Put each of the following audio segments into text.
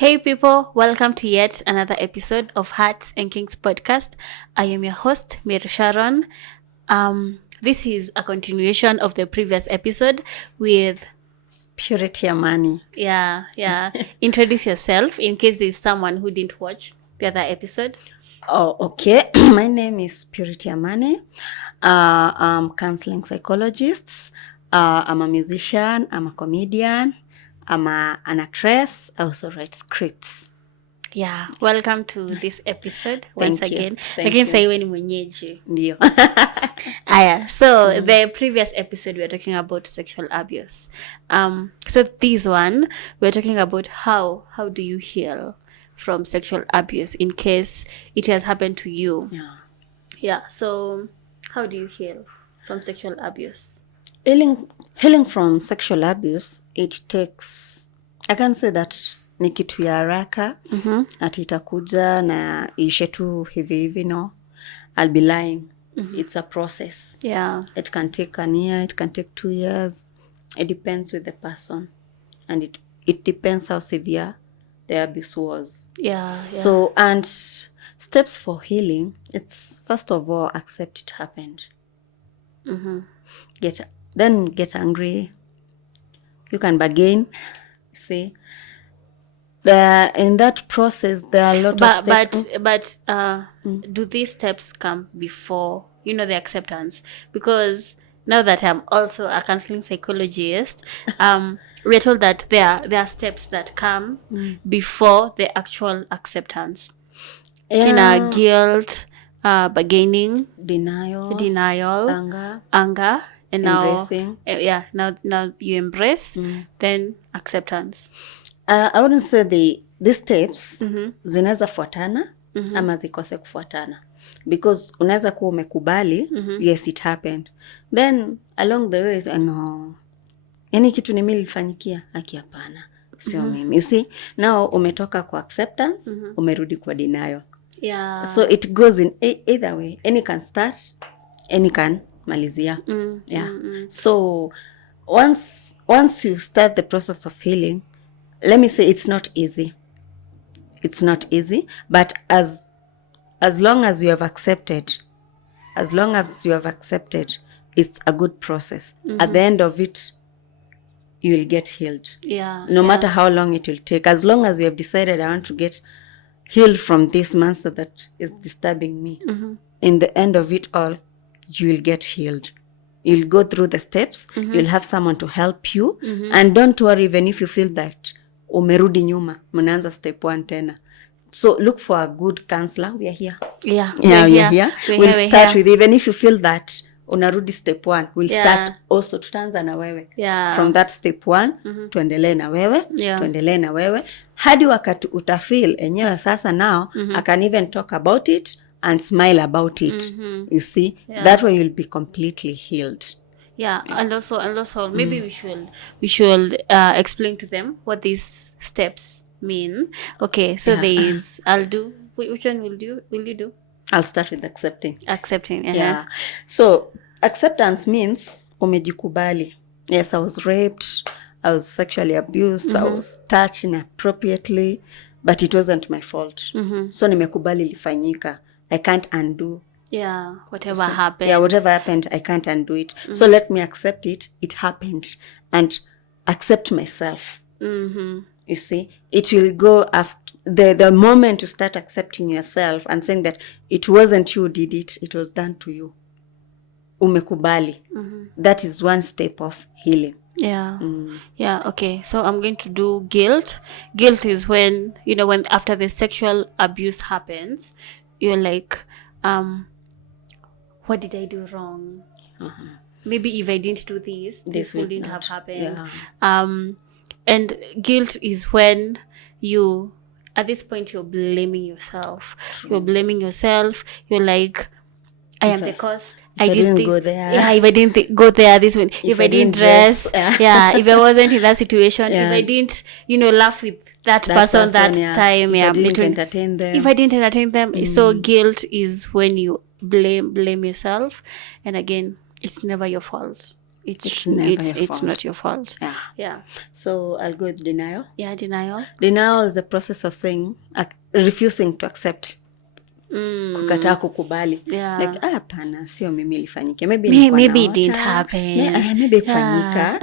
Hey people, welcome to yet another episode of Hearts and Kinks podcast. I am your host, Mary Sharon. This is a continuation of the previous episode with Purity Amani. Yeah. Introduce yourself in case there's someone who didn't watch the other episode. Oh, okay. My name is Purity Amani. I'm counseling psychologist. I'm a musician. I'm a comedian. I'm an actress. I also write scripts. Yeah, welcome to this episode once again. Thank Say when mwenyeji. Ndio. So the previous episode we were talking about sexual abuse. So this one we're talking about how do you heal from sexual abuse in case it has happened to you. Yeah. So how do you heal from sexual abuse? Healing from sexual abuse, it takes, I can say that ni kitu ya haraka, ati itakuja na ishe tu hivi no. I'll be lying. It's a process. Yeah. It can take a year, it can take 2 years. It depends with the person. And it depends how severe the abuse was. Yeah. So, and steps for healing, it's first of all, accept it happened. Get angry. You can bargain. You see, in that process there are a lot of steps. But do these steps come before the acceptance? Because now that I'm also a counseling psychologist, we're told that there are steps that come before the actual acceptance. Guilt, bargaining, denial, anger, and embracing. Now you embrace, then acceptance. I wouldn't say these steps zinaweza fuatana ama zikose kufuatana, because unaweza kuwa umekubali yes it happened, then along the way no, yani kitu ni mimi nilifanyikia, haki hapana, sio mimi. You see, now umetoka kwa acceptance, umerudi kwa denial. Yeah. So it goes in either way. Any can start, any can malizia. So once you start the process of healing, let me say it's not easy. It's not easy, but as long as you have accepted, it's a good process. At the end of it, you will get healed. Yeah. No matter how long it will take. As long as you have decided, I want to get healed from this monster that is disturbing me. In the end of it all, you will get healed. You'll go through the steps. You'll have someone to help you. And don't worry, even if you feel that umerudi nyuma, mnaanza step 1 tena. So look for a good counselor. We are here. Yeah, we are here. We'll start with, even if you feel that unarudi step 1, we'll start also, tutaanza na wewe. From that step 1, tuendelee na wewe, tuendelee na wewe hadi wakati utafeel enyewe sasa now I can even talk about it and smile about it. You see, that way you'll be completely healed. Yeah. And also maybe we should explain to them what these steps mean. Okay, so there is, which one will you do? I'll start with accepting. Yeah. So acceptance means umejikubali. Yes, I was raped, I was sexually abused, I was touched inappropriately, but it wasn't my fault. So nimekubali ilifanyika. I can't undo. Yeah, whatever happened. Yeah, whatever happened, I can't undo it. So let me accept it. It happened, and accept myself. You see, it will go after the moment you start accepting yourself and saying that it wasn't you who did it, it was done to you. Umekubali. That is one step of healing. Yeah. Yeah. Okay. So I'm going to do guilt. Guilt is when when after the sexual abuse happens, you're like, what did I do wrong? Maybe if I didn't do this wouldn't have happened. And guilt is when you, at this point, you're blaming yourself. You're blaming yourself. You're like, I am the cause. I did this. Go there. Yeah, if I didn't go there, this one. If I didn't dress. If I wasn't in that situation. If I didn't, laugh with that person that time. If I didn't entertain them. If I didn't entertain them. So guilt is when you blame yourself. And again, it's never your fault. it's never your it's fault. not your fault. Yeah. So I'll go with denial. Yeah, denial. Denial is the process of saying, refusing to accept. Kukataa kukubali. Yeah. Like, hapana, sio mimi ilifanyike. Maybe it didn't happen. Maybe kufanyika.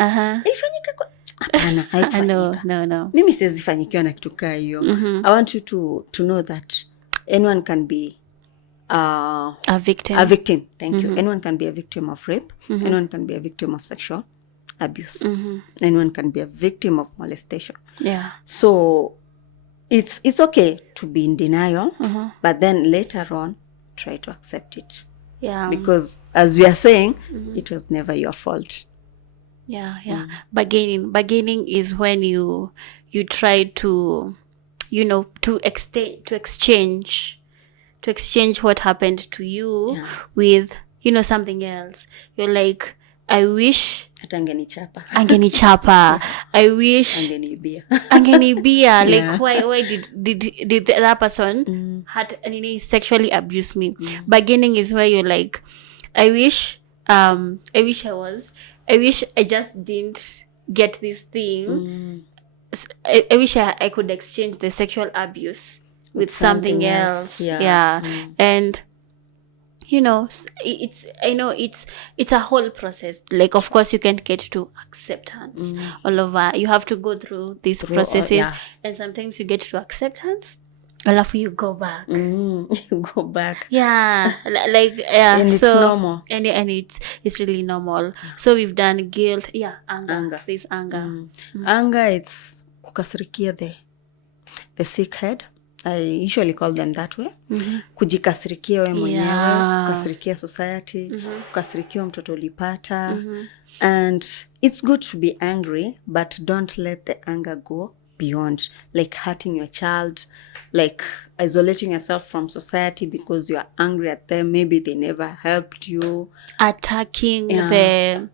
Ilifanyika kwa... Hapana, haikufanyika. No. Mimi siwezi fanyikiwa na kitu kaa hiyo. I want you to know that anyone can be a victim. A victim. Thank you. Anyone can be a victim of rape. Anyone can be a victim of sexual abuse. Anyone can be a victim of molestation. Yeah. So it's okay to be in denial, but then later on try to accept it. Yeah. Because as we are saying, it was never your fault. Yeah. Bargaining is when you try to, to exchange what happened to you with, something else. You're like, I wish angenichapa. I wish angenibia. Yeah. Like, why did that person had sexually abused me? Bargaining is where you're like, I wish I just didn't get this thing. I wish I could exchange the sexual abuse with something else. Yeah. And it's a whole process. Like, of course you can't get to acceptance all over. You have to go through these processes, and sometimes you get to acceptance, alafu you go back. You go back. Yeah. Like, yeah. And so, it's normal. And it's really normal. So we've done guilt. Yeah. Anger. There's anger. Anger, it's kukasirikia the sick head. I usually call them that way. Kujikasirikia we mwenyewe, kukasirikia society, kukasirikia mtoto ulipata. And it's good to be angry, but don't let the anger go beyond, like hurting your child, like isolating yourself from society because you are angry at them. Maybe they never helped you. Attacking the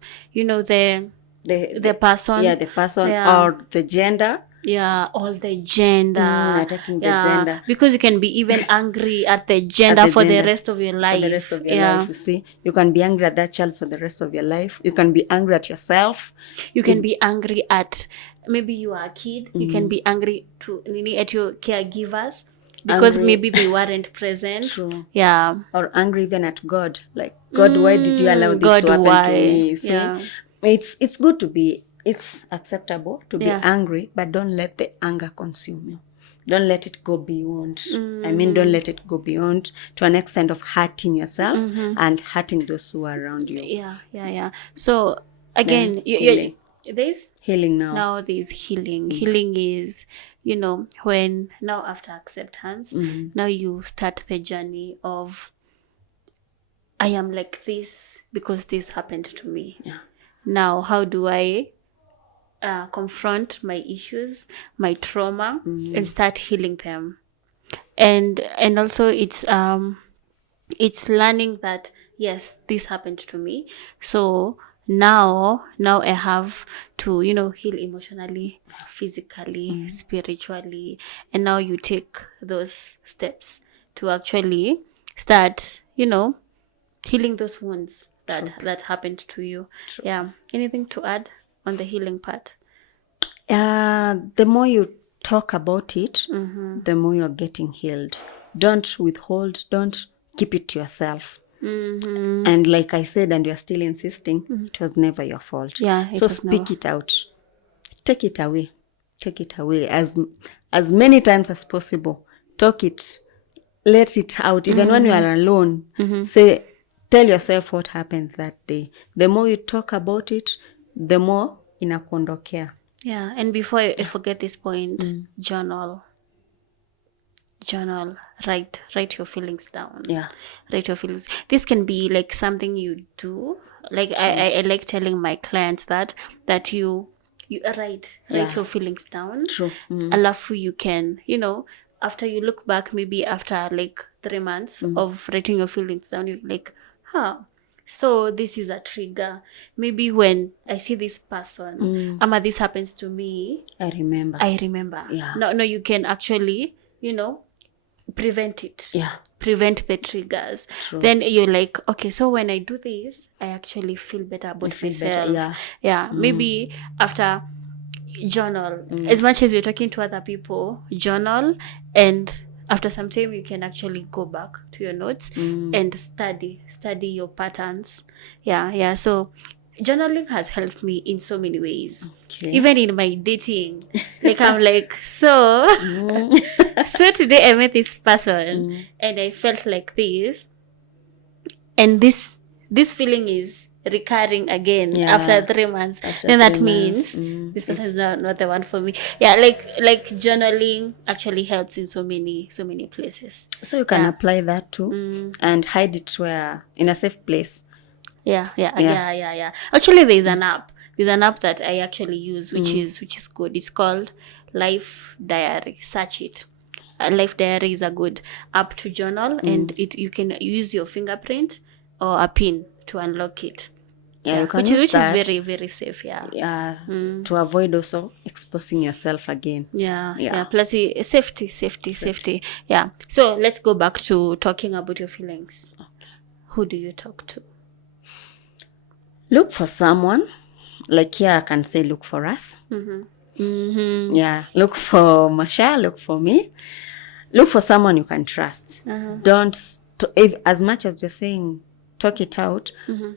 person. Yeah, the person or the gender. Yeah, all the gender. Attacking the gender. Because you can be even angry at the gender for the rest of your life. For the rest of your life, you see. You can be angry at that child for the rest of your life. You can be angry at yourself. You can be angry at, maybe you are a kid. You can be angry at your caregivers because maybe they weren't present. True. Yeah. Or angry even at God. Like, God, why did you allow this to happen to me? You see. Yeah. It's good to be... It's acceptable to be angry, but don't let the anger consume you. Don't let it go beyond. Don't let it go beyond to an extent of hurting yourself and hurting those who are around you. Yeah. So, again, there's healing now. Now there's healing. Healing is, when now after acceptance, now you start the journey of, I am like this because this happened to me. Yeah. Now, how do I confront my issues, my trauma, and start healing them? And also it's learning that, yes, this happened to me. So now I have to, heal emotionally, physically, spiritually. And now you take those steps to actually start, healing those wounds that happened to you. True. Yeah. Anything to add on the healing part? The more you talk about it, the more you're getting healed. Don't withhold. Don't keep it to yourself. And like I said, and you're still insisting, it was never your fault. Yeah. So speak it out. Take it away. Take it away as many times as possible. Talk it. Let it out. Even when you are alone, tell yourself what happened that day. The more you talk about it, the more inakuondokea. Yeah, and before I forget this point, journal. Write your feelings down. Yeah. Write your feelings. This can be like something you do. Like I like telling my clients that you write your feelings down. True. Alafu you can, after you look back, maybe after like 3 months of writing your feelings down, you're like, so this is a trigger. Maybe when I see this person, this happens to me, I remember. Yeah. No, you can actually, prevent it. Yeah. prevent the triggers. True. Then you're like, okay, so when I do this, I actually feel better about myself. Maybe after journal, as much as you're talking to other people, journal, and after some time you can actually go back to your notes and study your patterns. So journaling has helped me in so many ways. Even in my dating, like I'm like, so today I met this person and I felt like this, and this feeling is recurring again after 3 months. Then that means this person is not the one for me. Like journaling actually helps in so many places. So you can apply that too and hide it where in a safe place. Actually, there's an app that I actually use, which is good. It's called Life Diary. Search it. Life Diary is a good app to journal, and you can use your fingerprint or a pin to unlock it. You can which use is that, very, very safe. to avoid also exposing yourself again. Plus safety. So let's go back to talking about your feelings. Who do you talk to? Look for someone. Like here I can say look for us. Look for Masha, look for me. Look for someone you can trust. Don't, if as much as you're saying talk it out,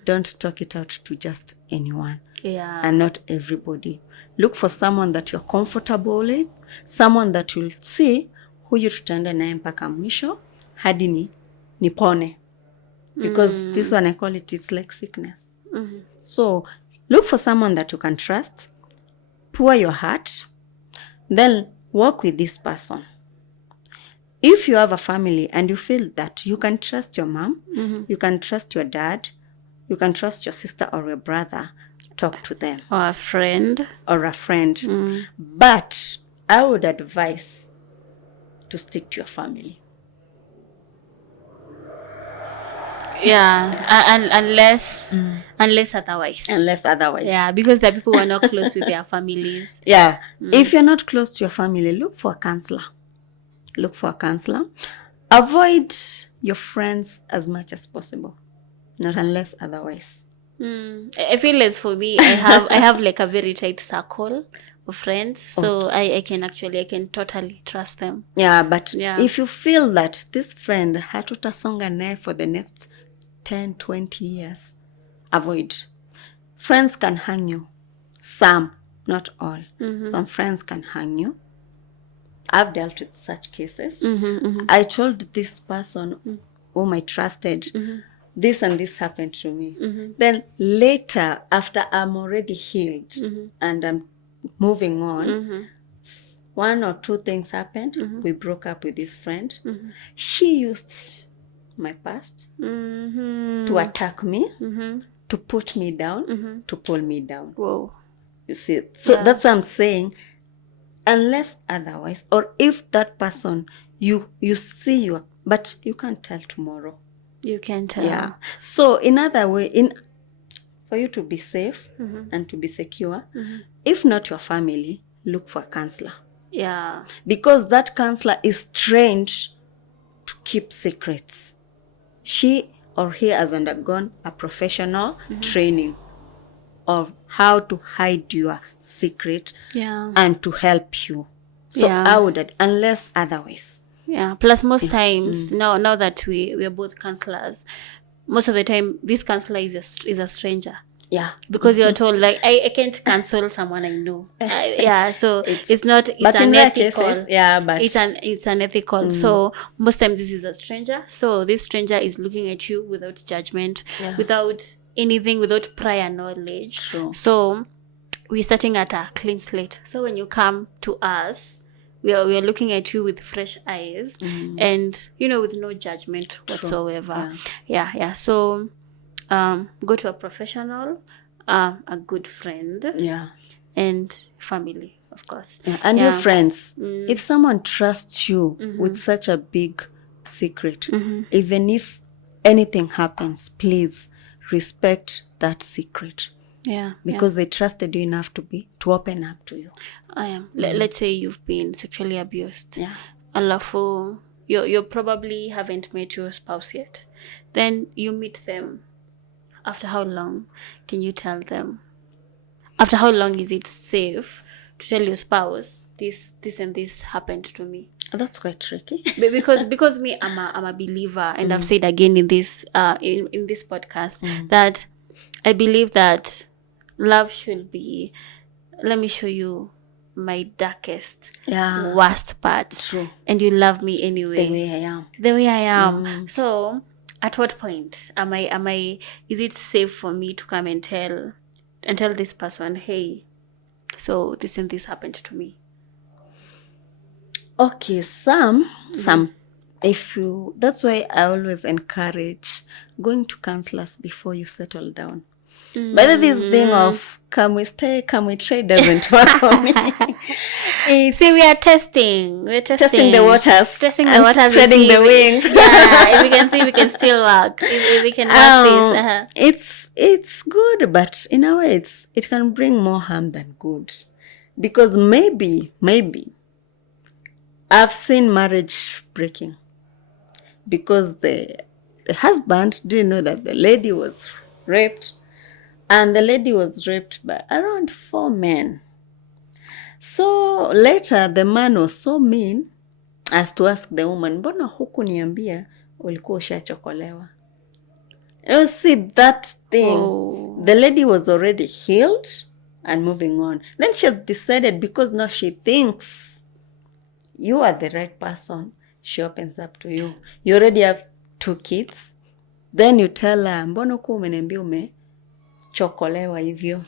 don't talk it out to just anyone. And not everybody. Look for someone that you're comfortable with, someone that will see huyu tutaenda naye mpaka mwisho hadi nipone. Because this one I call it's like sickness. So look for someone that you can trust, pour your heart, then work with this person. If you have a family and you feel that you can trust your mom, you can trust your dad, you can trust your sister or your brother, talk to them. Or a friend. But I would advise to stick to your family. Unless otherwise. Because the people who are not close with their families. If you're not close to your family, look for a counselor. Avoid your friends as much as possible, not unless otherwise. I feel as for me, I have like a very tight circle of friends, so I can totally trust them. But if you feel that this friend hatutasonga naye for the next 10-20 years, avoid. Friends can hang you. Some, not all. Some friends can hang you. I've dealt with such cases. I told this person whom I trusted, this and this happened to me. Then later, after I'm already healed and I'm moving on, 1 or 2 things happened. We broke up with this friend. She used my past to attack me, to put me down, to pull me down. Whoa. You see, so that's what I'm saying. Unless otherwise, or if that person you see you, but you can't tell tomorrow. You can tell. So in other way, for you to be safe and to be secure, if not your family, look for a counselor. Because that counselor is trained to keep secrets. She or he has undergone a professional training of how to hide your secret and to help you. So I would, unless otherwise. Plus most times, now that we are both counselors, most of the time this counselor is a stranger. Because you're told like I can't cancel someone I know. So it's not. It's unethical. It's unethical. So most times this is a stranger. So this stranger is looking at you without judgment, without anything, without prior knowledge. So we're starting at a clean slate. So when you come to us, we are looking at you with fresh eyes and with no judgment whatsoever. So go to a professional, a good friend, and family, of course. And your friends. If someone trusts you with such a big secret, even if anything happens, please respect that secret. Because they trusted you enough to open up to you. Let's say you've been sexually abused. Alafu you probably haven't met your spouse yet. Then you meet them. After how long can you tell them? After how long is it safe to tell your spouse this and this happened to me? That's quite tricky. because me, I'm a believer, and I've said again in this in this podcast that I believe that love should be, let me show you my darkest, worst parts. True. And you love me anyway. The way I am. So at what point am I is it safe for me to come and tell this person, hey, so this and this happened to me? Okay, some if you, that's why I always encourage going to counselors before you settle down. But this thing of can we stay, can we try doesn't work for me. See, we are testing the waters, spreading the wings. Yeah, if we can see, we can still work. If we can work this. It's good, but in a way, it can bring more harm than good, because maybe I've seen marriage breaking because the husband didn't know that the lady was raped. And the lady was raped by around 4 men. So later, the man was so mean as to ask the woman, mbona hukuniambia ulikuwa ushachokolewa? You see that thing. Oh. The lady was already healed and moving on. Then she has decided, because now she thinks you are the right person, she opens up to you. You already have 2 kids. Then you tell her, mbona hukuwa umeniambia chokolewa hivyo.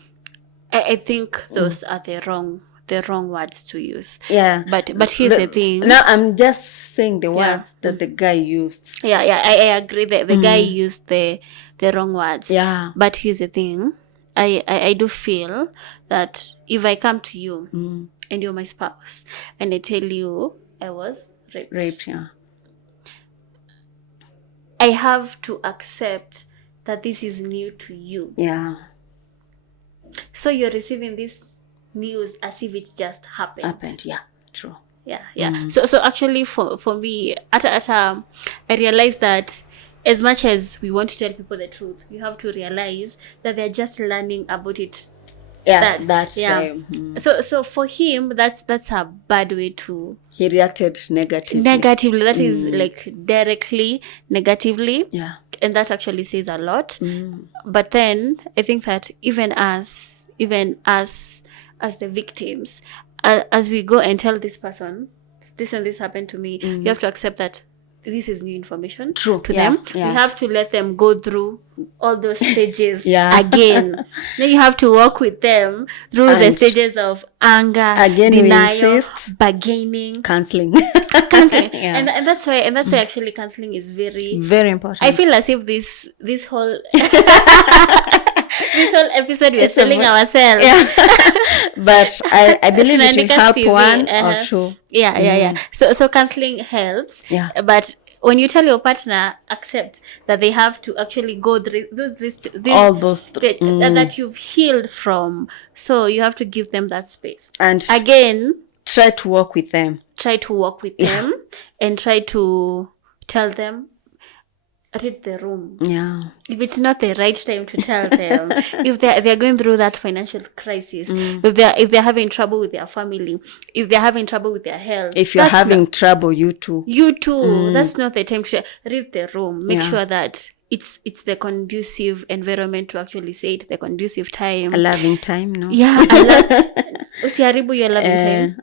I think those are the wrong words to use. Yeah. But here's the thing. No, I'm just saying the words that the guy used. Yeah, I agree that the guy used the wrong words. Yeah. But here's the thing. I do feel that if I come to you and you're my spouse and I tell you I was raped, yeah. I have to accept that this is new to you. Yeah. So you're receiving this news as if it just happened. Yeah. True. Yeah. So actually for me, I realized that as much as we want to tell people the truth, you have to realize that they're just learning about it. So for him, that's a bad way to. He reacted negatively. That is like directly negatively. Yeah. And that actually says a lot. But then I think that even as the victims, as we go and tell this person, this and this happened to me, you have to accept that this is new information to them. Yeah. You have to let them go through all those stages again. Then you have to walk with them through the stages of anger, denial, bargaining, counseling. And that's why actually counseling is very, very important. I feel as if this whole this whole episode we are selling ourselves. But I believe it will help one or two. So counseling helps. But when you tell your partner, accept that they have to actually go through all those that you've healed from. So you have to give them that space. And again, try to work with them. And try to tell them, read the room. Yeah. If it's not the right time to tell them, if they're going through that financial crisis, if they're having trouble with their family, if they're having trouble with their health, if you're having trouble, you too. That's not the time to read the room. Make sure that it's the conducive environment to actually say it, the conducive time. A loving time, no? Yeah. Usiharibu your loving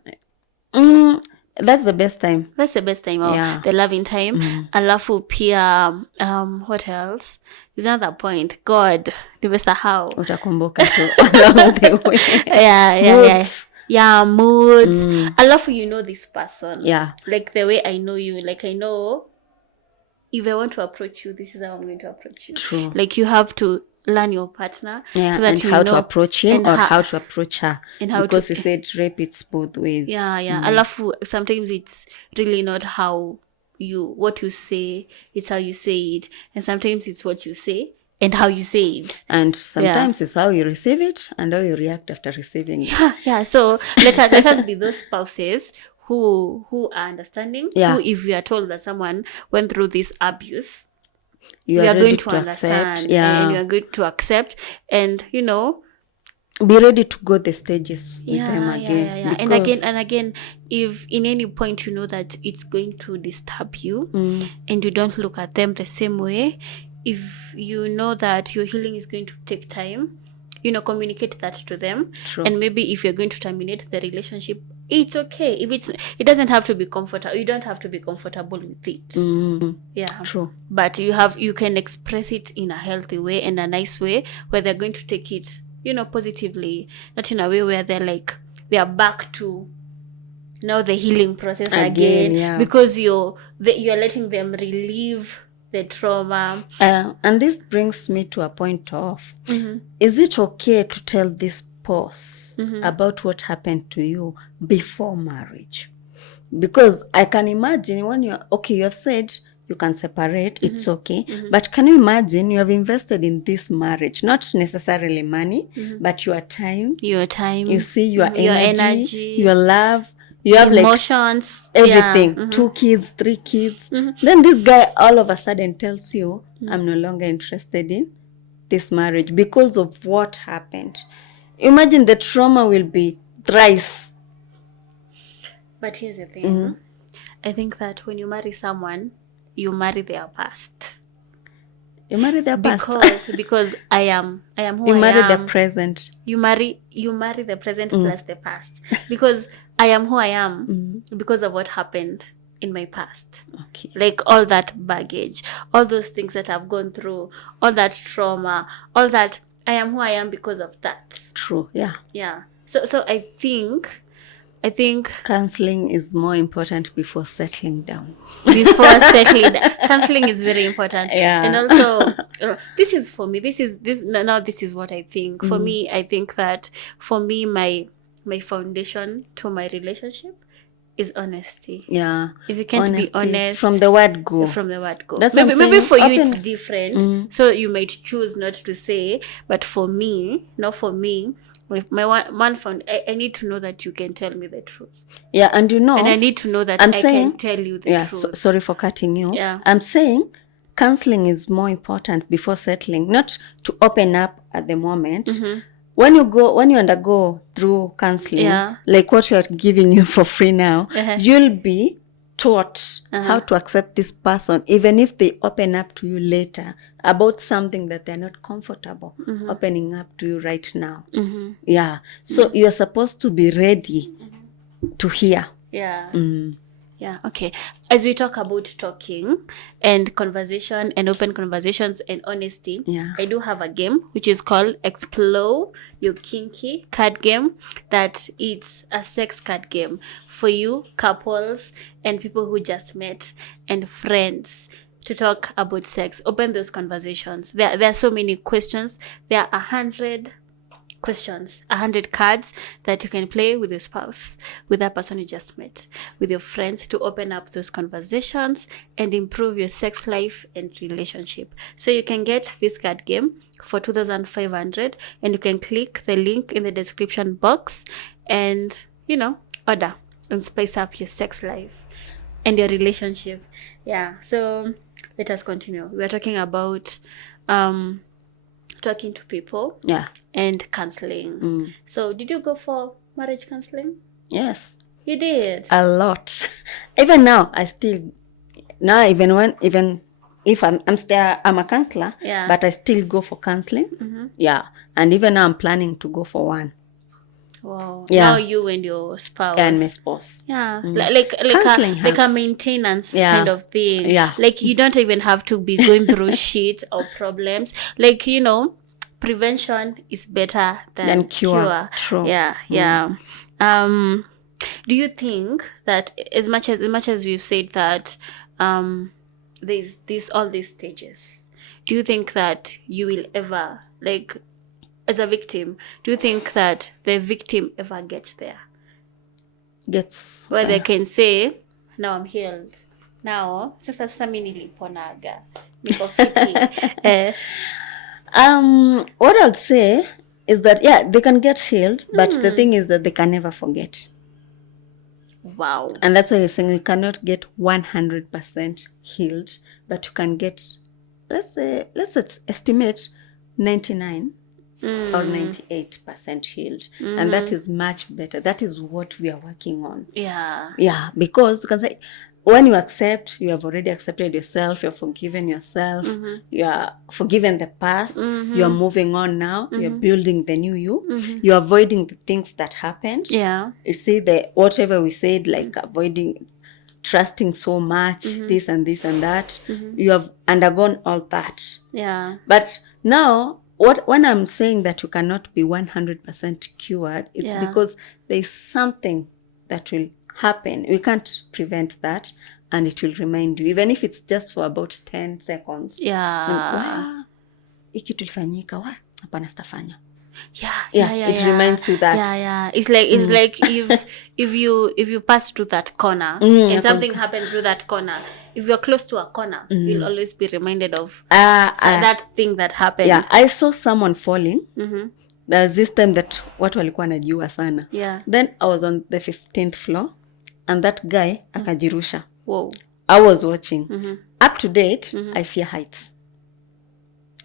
time. That's the best time. The loving time. Alafu pia, what else? Is another point. God, nimesahau. Utakumbuka tu along the way. Moods. Alafu, you know this person. Yeah. Like the way I know you. Like I know if I want to approach you, this is how I'm going to approach you. True. Like you have to learn your partner. So that and you how to approach him or how to approach her. And how because you said rape, it's both ways. Alafu, sometimes it's really not what you say, it's how you say it. And sometimes it's what you say and how you say it. And sometimes it's how you receive it and how you react after receiving it. So let us be those spouses who are understanding, who, if we are told that someone went through this abuse, you are going to understand, accept, and you are going to accept, and be ready to go the stages with them again. Yeah. And again, if in any point you know that it's going to disturb you, and you don't look at them the same way, if you know that your healing is going to take time, communicate that to them. True. And maybe if you're going to terminate the relationship, it's okay. If it doesn't have to be comfortable. You don't have to be comfortable with it. Yeah. True. But you can express it in a healthy way and a nice way where they're going to take it, positively, not in a way where they are back to now the healing process again because you're letting them relieve the trauma. And this brings me to a point of, is it okay to tell this spouse about what happened to you before marriage? Because I can imagine when you have said you can separate, it's okay. But can you imagine you have invested in this marriage, not necessarily money, but your time, you see, your energy, your love, you have emotions, everything, 2 kids, 3 kids. Then this guy all of a sudden tells you, I'm no longer interested in this marriage because of what happened. Imagine the trauma will be thrice. But here's the thing. I think that when you marry someone, you marry their past. You marry their past because I am who you I marry am. the present. You marry the present plus the past, because I am who I am because of what happened in my past. Okay. Like all that baggage, all those things that I've gone through, all that trauma, all that, I am who I am because of that. True. Yeah. Yeah. So I think counseling is more important before settling down. Counseling is very important. Yeah. And also, this is for me. This is what I think. For me, I think that for me, my foundation to my relationship is honesty. Yeah. If you can't be honest from the word go. That's maybe for you it's different. So you might choose not to say, but for me, with my one found, I need to know that you can tell me the truth. Yeah, and and I need to know that I can tell you the truth. Sorry for cutting you. Yeah. I'm saying counseling is more important before settling, not to open up at the moment. When you undergo through counseling, like what we are giving you for free now, you'll be taught how to accept this person, even if they open up to you later about something that they're not comfortable opening up to you right now. Yeah. So you're supposed to be ready to hear. Yeah. Yeah, okay. As we talk about talking and conversation and open conversations and honesty, I do have a game which is called Explore Your Kinky card game. That it's a sex card game for you couples and people who just met and friends to talk about sex. Open those conversations. There are so many questions. There are 100 questions, 100 cards that you can play with your spouse, with that person you just met, with your friends, to open up those conversations and improve your sex life and relationship. So you can get this card game for 2,500, and you can click the link in the description box and order and spice up your sex life and your relationship. Yeah, so let us continue. We're talking about talking to people and counseling. So did you go for marriage counseling? Yes, you did. A lot. Even now even if I'm a counselor, but I still go for counseling. And even now I'm planning to go for one. Wow. Now you and your spouse. And my spouse. Yeah. Like a maintenance kind of thing. Yeah. Like you don't even have to be going through shit or problems. Like, prevention is better than cure. True. Yeah. Yeah. Do you think that as much as we've said that there's all these stages, do you think that you will ever, like, as a victim, do you think that the victim ever gets there? Where they can say, now I'm healed. Now, sasa mimi niliponaga. Niko fiti. What I'd say is that, they can get healed, but the thing is that they can never forget. Wow. And that's why you're saying you cannot get 100% healed, but you can get, let's estimate 99 or 98% healed. And that is much better. That is what we are working on. Yeah, because you can say, when you accept, you have already accepted yourself, you're forgiven yourself, you are forgiven the past, you're moving on now, you're building the new you, you're avoiding the things that happened. Yeah. You see, whatever we said, like avoiding trusting so much, this and this and that, you have undergone all that. Yeah. But now, when I'm saying that you cannot be 100% cured, it's because there's something that will happen. We can't prevent that, and it will remind you, even if it's just for about 10 seconds. Iki tulifanyika, hapana sitafanya. It reminds you that. It's like if you pass through that corner and something happened through that corner, if you're close to a corner, you'll always be reminded of that thing that happened. I saw someone falling. There's this time that watu walikuwa najua sana. Then I was on the 15th floor and that guy akajirusha. Whoa. I was watching. Up to date, I fear heights.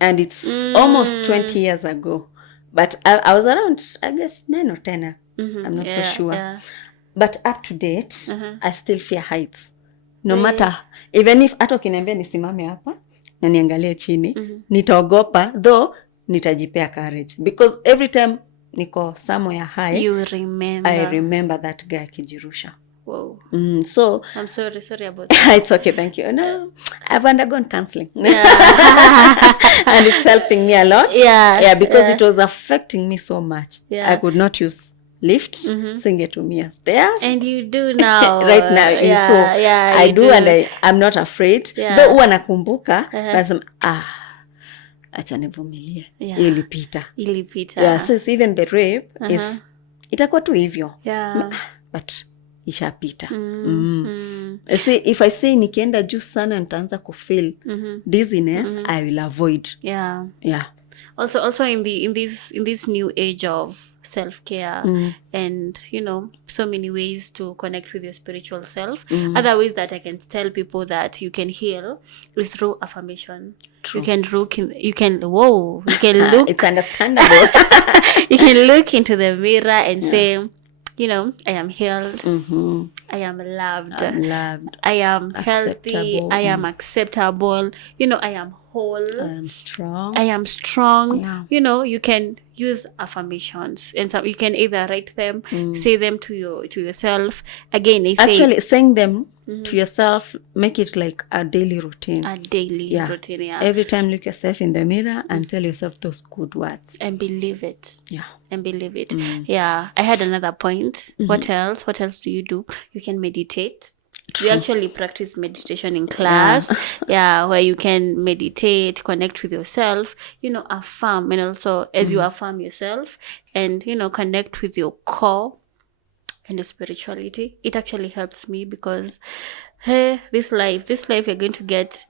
And it's almost 20 years ago. But I was around, I guess, 9 or 10. I'm not so sure. But up to date, I still fear heights. No matter, even if hata ukiniambia nisimame hapa na niangalie chini, nitaogopa, though nitajipea courage. Because every time niko somewhere high, I remember that guy kijirusha. Whoa. So I'm sorry about that. It's okay, thank you. No, I've undergone counseling. And it's helping me a lot. Because it was affecting me so much. I could not use lift, singetumia stairs. And you do now. Right now, I do, and I'm not afraid. Though huwa nakumbuka, nasema acha nivumilie. Ilipita. So it's even the rape is itakuwa tu hivyo. But ishapita. See, if I say nikienda juu sana nitaanza kufeel dizziness, I will avoid. Also in this new age of self-care and so many ways to connect with your spiritual self. Other ways that I can tell people that you can heal is through affirmation. True. You can look it's understandable. You can look into the mirror and say, I am healed. I am loved. I am healthy. I am acceptable. I am whole. I am strong. You can use affirmations, and so you can either write them, say them to yourself. Again, actually saying them to yourself, make it like a daily routine. Routine. Every time look yourself in the mirror and tell yourself those good words and believe it. And believe it. I had another point. What else do? You can meditate. True. We actually practice meditation in class, where you can meditate, connect with yourself, affirm, and also as you affirm yourself and, connect with your core and your spirituality, it actually helps me because, this life you're going to get,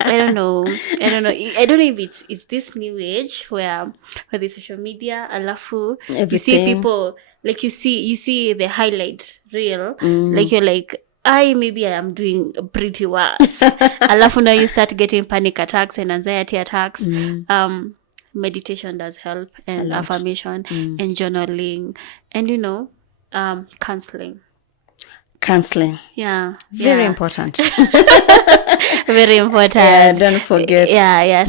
I don't know if it's this new age where the social media, alafu, you see people, like you see the highlight reel, like you're like, maybe I am doing pretty worse. Alafu now you start getting panic attacks and anxiety attacks. Meditation does help, and affirmation and journaling and counseling. Very important. Very important. Don't forget.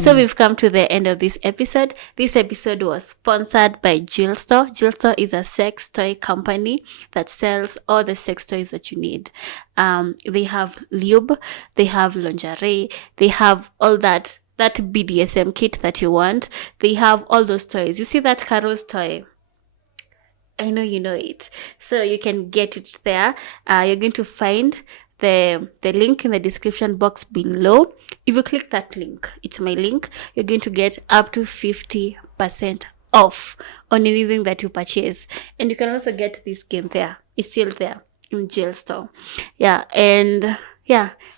So we've come to the end of this episode. This episode was sponsored by Jill Store. Jill Store is a sex toy company that sells all the sex toys that you need. They have lube, they have lingerie, they have all that BDSM kit that you want. They have all those toys. You see that Carol's toy? I know you know it. So you can get it there. You're going to find the link in the description box below. If you click that link, it's my link, you're going to get up to 50% off on anything that you purchase. And you can also get this game there. It's still there in Jill Store.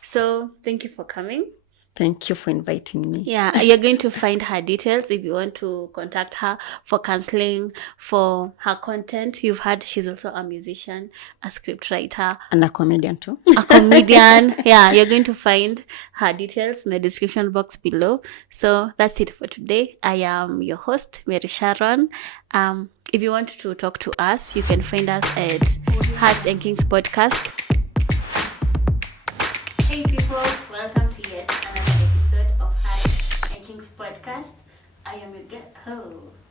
So thank you for coming. Thank you for inviting me. Yeah, you're going to find her details if you want to contact her for counseling, for her content. You've heard she's also a musician, a script writer, and a comedian too. A comedian. Yeah, you're going to find her details in the description box below. So that's it for today. I am your host, Mary Sharon. If you want to talk to us, you can find us at Hearts and Kinks Podcast. Hey people, welcome to yet another episode of Hearts and Kinks Podcast. I am your guest.